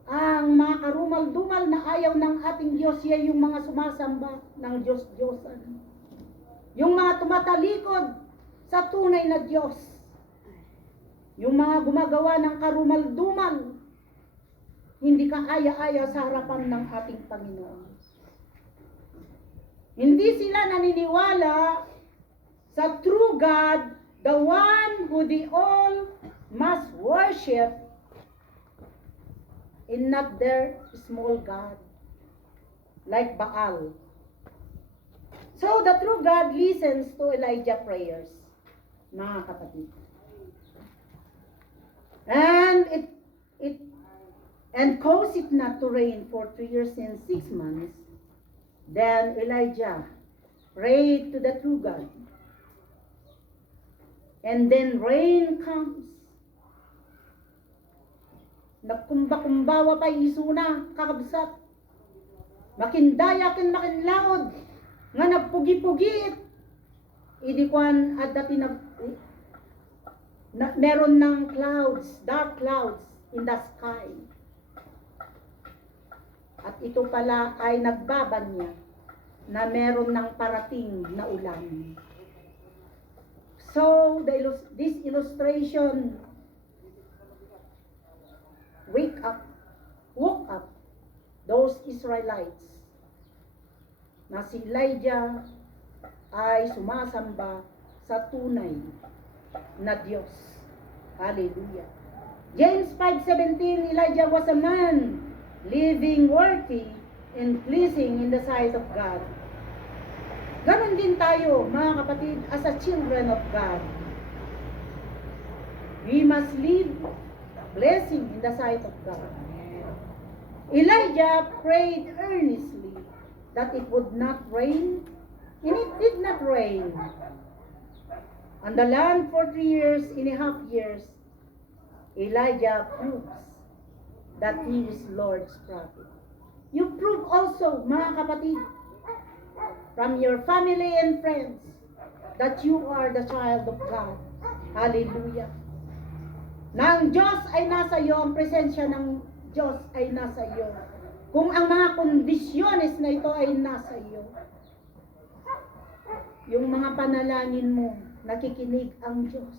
Ang mga karumal-dumal na ayaw ng ating Diyos, yan yung mga sumasamba ng Diyos-Diyosan, yung mga tumatalikod sa tunay na Diyos, yung mga gumagawa ng karumal-dumal, hindi ka aya-aya sa harapan ng ating Panginoon. Hindi sila naniniwala sa true God, the one who they all must worship, and not their small God, like Baal. So the true God listens to Elijah's prayers, mga kapatid. And caused it not to rain for 3 years and 6 months. Then Elijah prayed to the true God. And then rain comes. Nagkumba-kumbawa pa isuna, kakabsat. Makindaya kin makinlaod, nga nagpugi-pugi. Idikwan at dati meron ng clouds, dark clouds in the sky. At ito pala ay nagbabanya na meron ng parating na ulan. So, this illustration woke up those Israelites na si Elijah ay sumasamba sa tunay na Diyos. Hallelujah. James 5:17, Elijah was a man living worthy and pleasing in the sight of God. Ganon din tayo, mga kapatid, as a children of God. We must live blessing in the sight of God. Elijah prayed earnestly that it would not rain, and it did not rain on the land for 3.5 years. Elijah proves that he is Lord's prophet. You prove also, mga kapatid, from your family and friends, that you are the child of God. Hallelujah. Na ang Diyos ay nasa iyo, ang presensya ng Diyos ay nasa iyo. Kung ang mga kondisyones na ito ay nasa iyo, yung mga panalangin mo, nakikinig ang Diyos.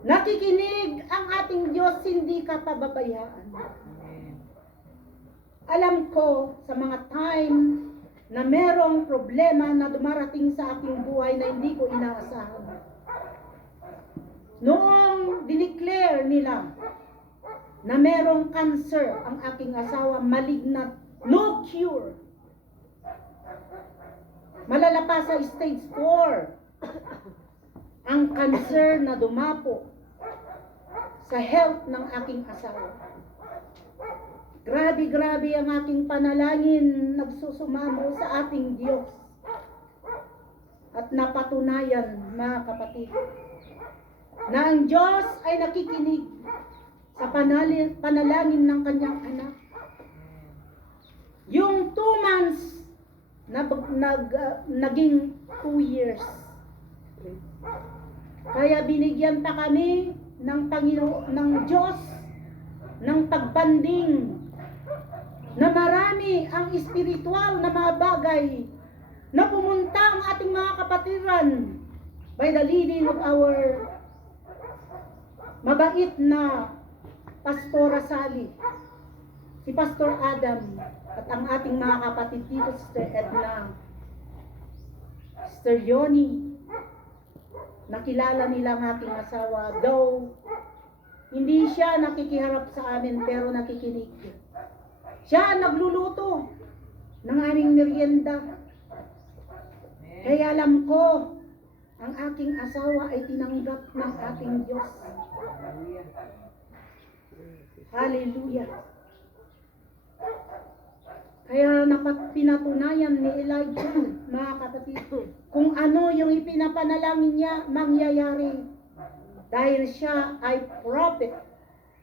Nakikinig ang ating Diyos, hindi ka pababayaan. Alam ko sa mga time na merong problema na dumarating sa aking buhay na hindi ko inaasahan. Noong dineclare nila na merong cancer ang aking asawa, malignant, no cure. Malala pa sa stage 4 ang cancer na dumapo sa health ng aking asawa. Grabe ang aking panalangin nagsusumamo sa ating Diyos. At napatunayan, mga kapatid, na ang Diyos ay nakikinig sa panalangin ng kanyang anak. Yung 2 months naging 2 years. Kaya binigyan pa kami ng Panginoon, ng Diyos, ng pagbanding na marami ang espiritual na mga bagay na pumunta ang ating mga kapatiran by the leading of our mabait na Pastora Sally, si Pastor Adam, at ang ating mga kapatid dito, Sister Edna, Sister Yoni. Nakilala nila ang ating asawa, though hindi siya nakikiharap sa amin, pero nakikinig. Siya nagluluto ng aming merienda. Kaya alam ko, ang aking asawa ay tinanggap ng ating Diyos. Hallelujah. Kaya pinatunayan ni Elijah, mga kapatid, kung ano yung ipinapanalangin niya, mangyayari. Dahil siya ay prophet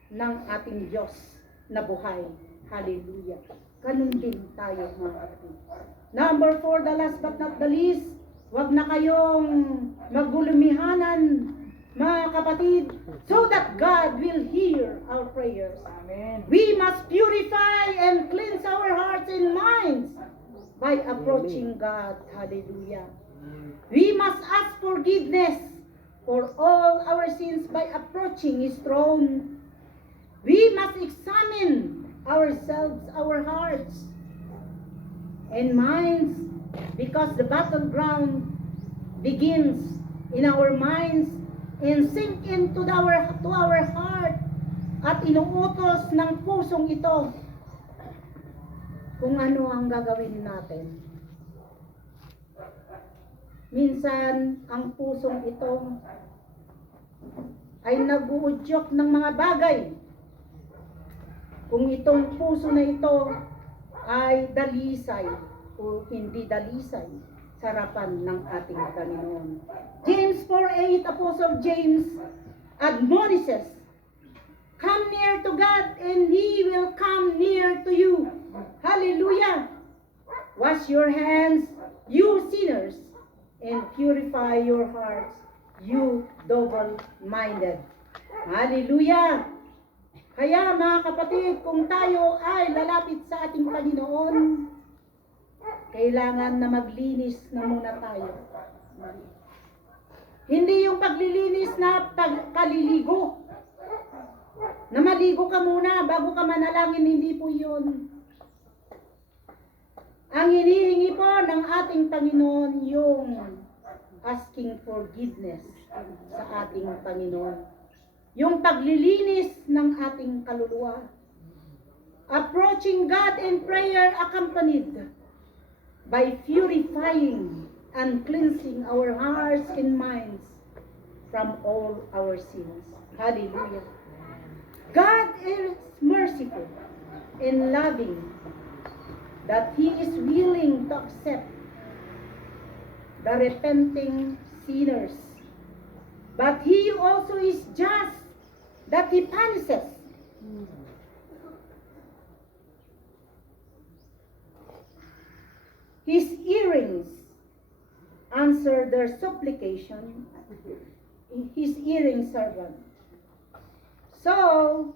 ng ating Diyos na buhay. Hallelujah. Ganun din tayo, mga kapatid. Number 4, the last but not the least, huwag na kayong magulumihanan, mga kapatid, so that God will hear our prayers. Amen. We must purify and cleanse our hearts and minds by approaching God. Hallelujah. We must ask forgiveness for all our sins by approaching His throne. We must examine ourselves, our hearts and minds, because the battleground begins in our minds and sink into our heart at inuutos ng pusong ito kung ano ang gagawin natin. Minsan ang pusong ito ay nag-uudyok ng mga bagay. Kung itong puso na ito ay dalisay o hindi dalisay sa harapan ng ating Panginoon. James 4:8, Apostle James admonishes, come near to God and He will come near to you. Hallelujah! Wash your hands, you sinners, and purify your hearts, you double-minded. Hallelujah! Kaya mga kapatid, kung tayo ay lalapit sa ating Panginoon, kailangan na maglinis na muna tayo. Hindi yung paglilinis na pagkaliligo. Na maligo ka muna bago ka manalangin, hindi po yun. Ang hinihingi po ng ating Panginoon yung asking forgiveness sa ating Panginoon. Yung paglilinis ng ating kaluluwa. approaching God in prayer accompanied by purifying and cleansing our hearts and minds from all our sins. Hallelujah. God is merciful and loving, that He is willing to accept the repenting sinners. But He also is just, that He punishes His earrings answer their supplication, His earring servant. So,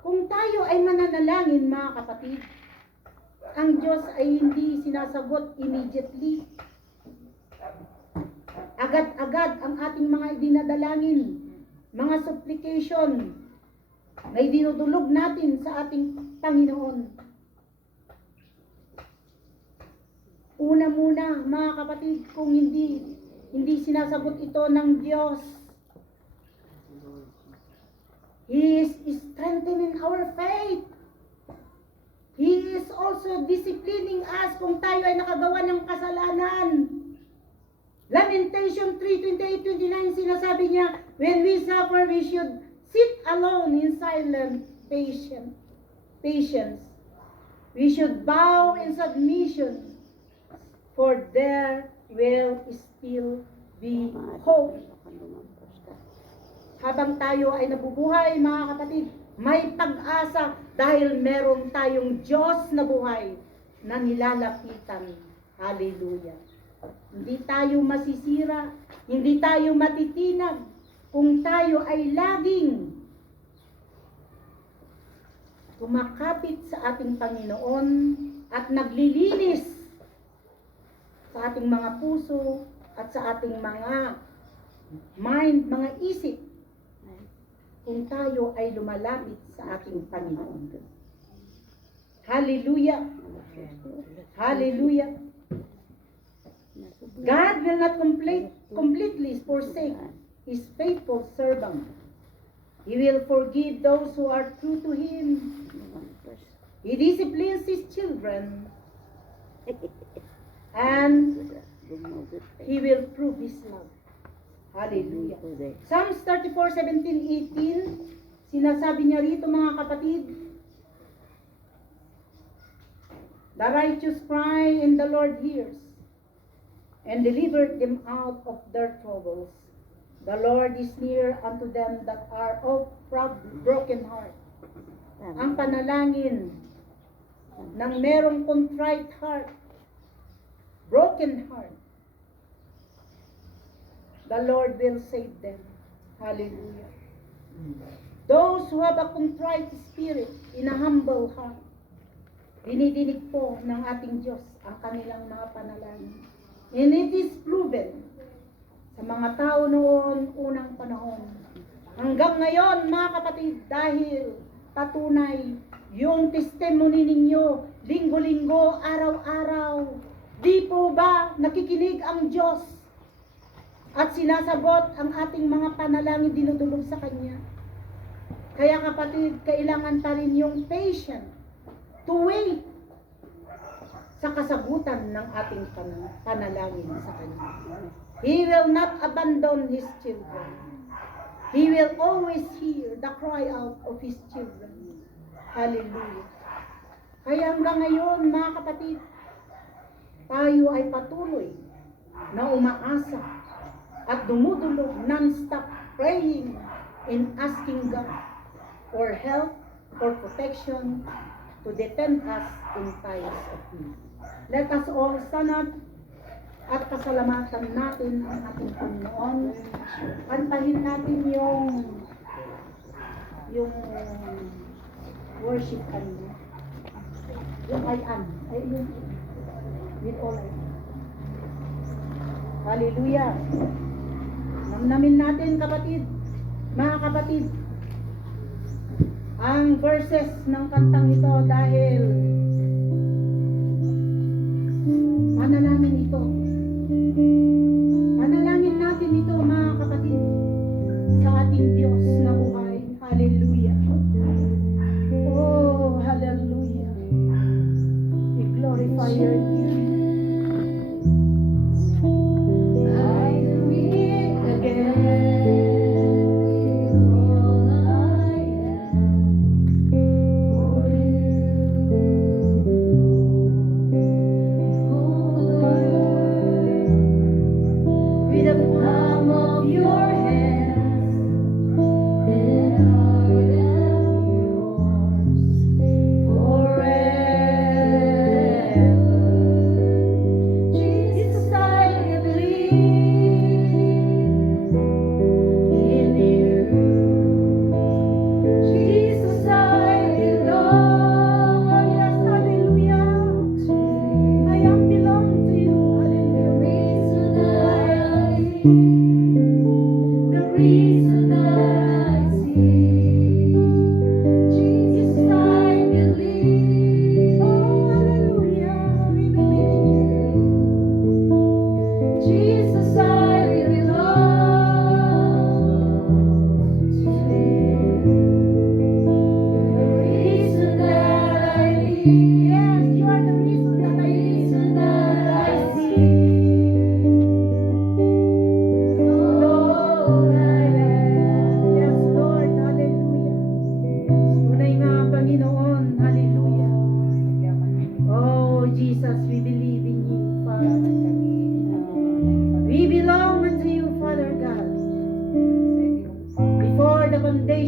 kung tayo ay mananalangin, mga kapatid, ang Diyos ay hindi sinasagot immediately. Agad-agad ang ating mga idinadalangin, mga supplication na idinudulog natin sa ating Panginoon. Una muna, mga kapatid, kung hindi sinasagot ito ng Diyos, He is strengthening our faith. He is also disciplining us kung tayo ay nakagawa ng kasalanan. Lamentation 3:28-29, sinasabi niya, when we suffer, we should sit alone in silent patience. We should bow in submission, for there will still be hope. Habang tayo ay nabubuhay, mga kapatid, may pag-asa dahil meron tayong Diyos na buhay na nilalapitan. Hallelujah. Hindi tayo masisira, hindi tayo matitinag kung tayo ay laging kumakapit sa ating Panginoon at naglilinis sa ating mga puso at sa ating mga mind, mga isip, kung tayo ay lumalapit sa ating Panginoon. Hallelujah! Hallelujah! God will not completely forsake His faithful servant. He will forgive those who are true to Him. He disciplines His children, and He will prove His love. Hallelujah. Psalms 34:17-18, sinasabi niya rito, mga kapatid, the righteous cry and the Lord hears and delivered them out of their troubles. The Lord is near unto them that are of broken heart. Ang panalangin ng merong contrite heart, broken heart, the Lord will save them. Hallelujah. Those who have a contrite spirit, in a humble heart, dinidinig po ng ating Diyos ang kanilang mga panalangin. And it is proven sa mga tao noon, unang panahon. Hanggang ngayon, mga kapatid, dahil patunay yung testimony ninyo, linggo-linggo, araw-araw, di po ba nakikinig ang Diyos at sinasagot ang ating mga panalangin dinudulog sa Kanya? Kaya kapatid, kailangan pa rin yung patient to wait sa kasagutan ng ating panalangin sa Kanya. He will not abandon His children. He will always hear the cry out of His children. Hallelujah. Kaya hanggang ngayon, mga kapatid, tayo ay patuloy na umaasa at dumudulog, non-stop praying and asking God for help, for protection, to defend us in times of need. Let us all stand up at pasalamatan natin ang ating Panginoon. Kantahin natin yung worship kanina. Yung with all I am. Hallelujah. Namnamin natin, kapatid, mga kapatid, ang verses ng kantang ito dahil panalangin ito. Panalangin natin ito, mga kapatid, sa ating Diyos na buhay. Hallelujah. Oh, hallelujah.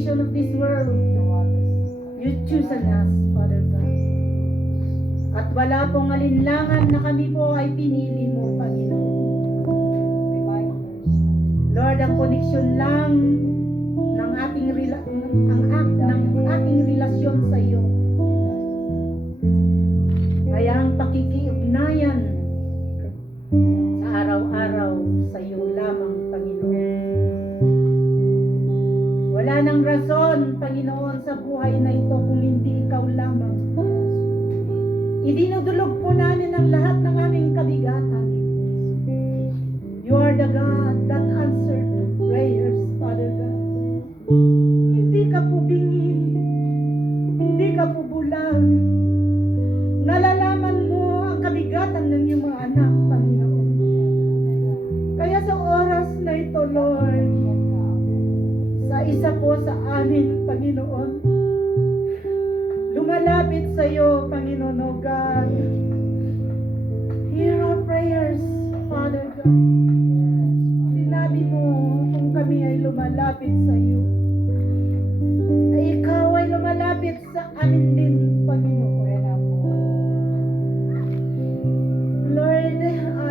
foundation of this world, you chosen us, Father God. At wala pong alinlangan na kami po ay pinili mo, Panginoon. Lord, ang connection lang ng aking relasyon sa iyo ay ang pakikiugnayan sa araw-araw sa iyo lamang, Panginoon. Wala nang rason, Panginoon, sa buhay na ito kung hindi ikaw lamang. Idinudulog po namin ang lahat ng aming kabigatan. You are the God that answered prayers, Father God. Hindi ka po bingi, hindi ka po bulag. Nalalaman mo ang kabigatan ng iyong mga anak, Panginoon. Kaya sa oras na ito, Lord, sa isa po sa amin, Panginoon, lumalapit sa iyo, Panginoon, O God. Hear our prayers, Father God. Sinabi mo, kung kami ay lumalapit sa iyo, ay ikaw ay lumalapit sa amin din, Panginoon. Lord,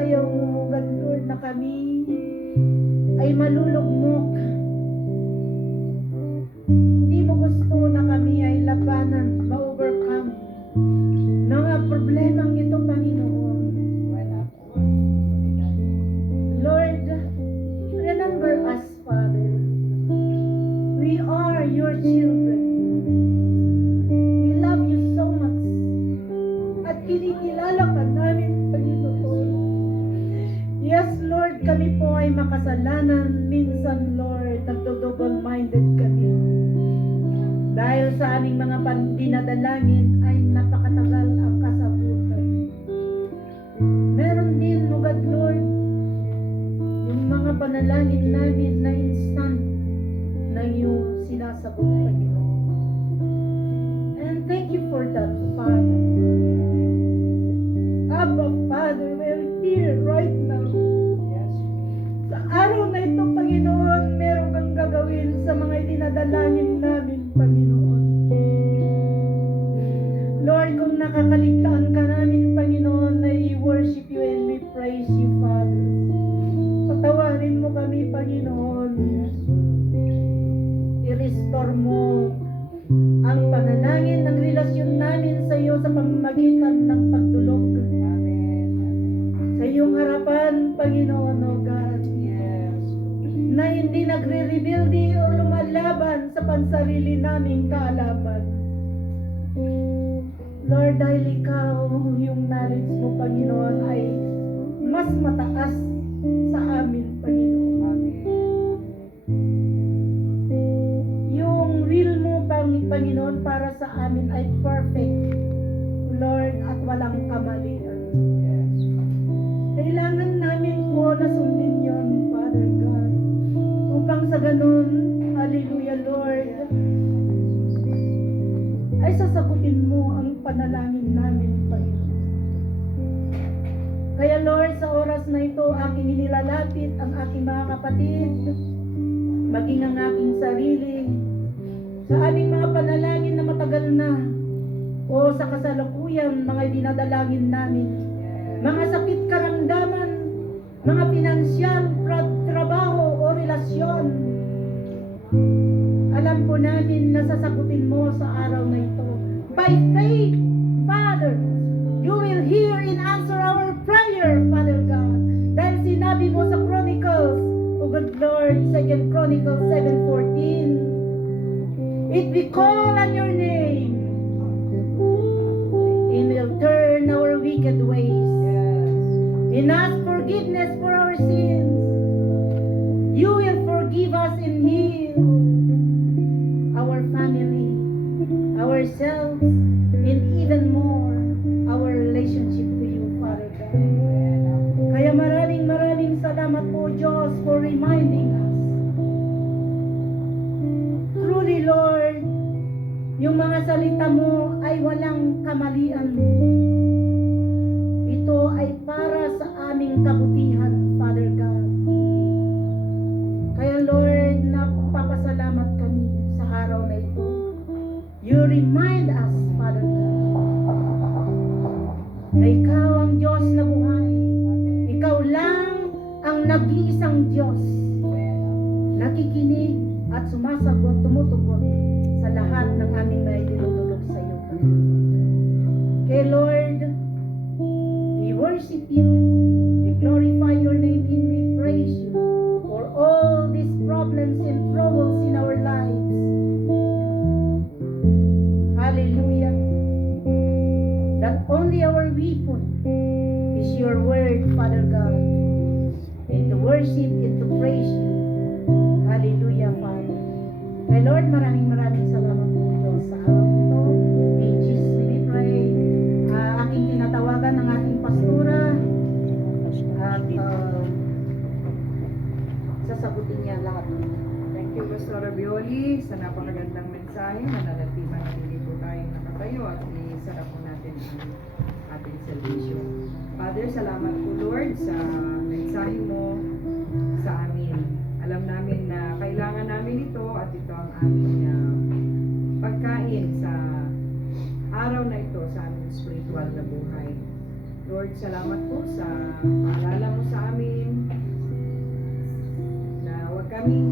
ayaw mo, God, Lord, na kami ay malulugmok. Hindi mo gusto na kami ay labanan, ma-overcome ng mga problemang ito, Panginoon. Lord, remember us, Father. We are your children. We love you so much. At kinikilala ka namin, Panginoon. Yes, Lord, kami po ay makasalanan. Minsan, Lord, nagdo-double-minded kami. Dahil sa aming mga dinadalangin ay napakatagal ang kasabutan. Meron din, O God, Lord, yung mga panalangin namin na instant na iyong sinasagot, Panginoon. And thank you for that, Father. Abba, Father, we're here right now. Sa araw na ito, Panginoon, meron kang gagawin sa mga dinadalangin namin, Panginoon. Lord, kung nakakaligtaan ka namin, Panginoon, na i-worship you and we praise you, Father. Patawarin mo kami, Panginoon. I-restore mo ang panalangin ng relasyon namin sa iyo sa pamamagitan ng pagdulog. Sa iyong harapan, Panginoon, O God. Na hindi nagre-rebelde o lumalaban sa pansarili naming kaalaman. Lord, dahil ikaw, yung knowledge mo, Panginoon, ay mas mataas sa amin, Panginoon. Yung will mo, Panginoon, para sa amin ay perfect, Lord, at walang kamalian. Kailangan namin po na sundin yun, Father God. Upang sa ganun, hallelujah, Lord, ay sasagutin mo ang panalangin namin, Panginoon. Kaya Lord, sa oras na ito, aking inilalapit ang aking mga kapatid, maging ang aking sarili, sa aming mga panalangin na matagal na, o sa kasalukuyan, mga dinadalangin namin, mga sakit karamdaman, mga pinansyal, trabaho o relasyon. Alam po namin na sasagutin mo sa araw na ito. By faith, Father, you will hear and answer our prayer, Father God. Dahil sinabi mo sa Chronicles, O good Lord, 2 Chronicles 7:14, if we call on your name, and will turn our wicked ways, and ask forgiveness for our sins, you will forgive us and heal our family, ourselves, and even more, our relationship to you, Father God. Kaya maraming salamat po, Diyos, for reminding us. Truly, Lord, yung mga salita mo ay walang kamalian. Ito ay para sa aming kabutihan, Father God. Kaya Lord, napapasalamat kami sa araw You remind us, Father God, na Ikaw ang Diyos na buhay. Ikaw lang ang nag-iisang Diyos. Nakikinig at sumasagot, tumutugon sa lahat ng aming may dinudulog sa iyo. Kay Lord, we worship you, we glorify your name, and we praise you for all these problems and troubles in our lives. Hallelujah. That only our weapon is your word, Father God, and to worship and to praise you. Hallelujah, Father. Kay Lord, maraming salamat po Diyos sa araw ito. In Jesus we pray. Aking tinatawagan ng ating pastora at sasagutin niya lahat. Thank you, Pastor Rabioli, sa napakagandang mensahe. Mananatili po tayong nakatayo at isarap po natin ang ating servisyo. Father, salamat po Lord sa mensahe mo sa amin. Alam namin na kailangan namin ito at ito ang aming pagkain sa araw na ito sa aming spiritual na buhay. Lord, salamat po sa paalala mo sa amin na huwag kaming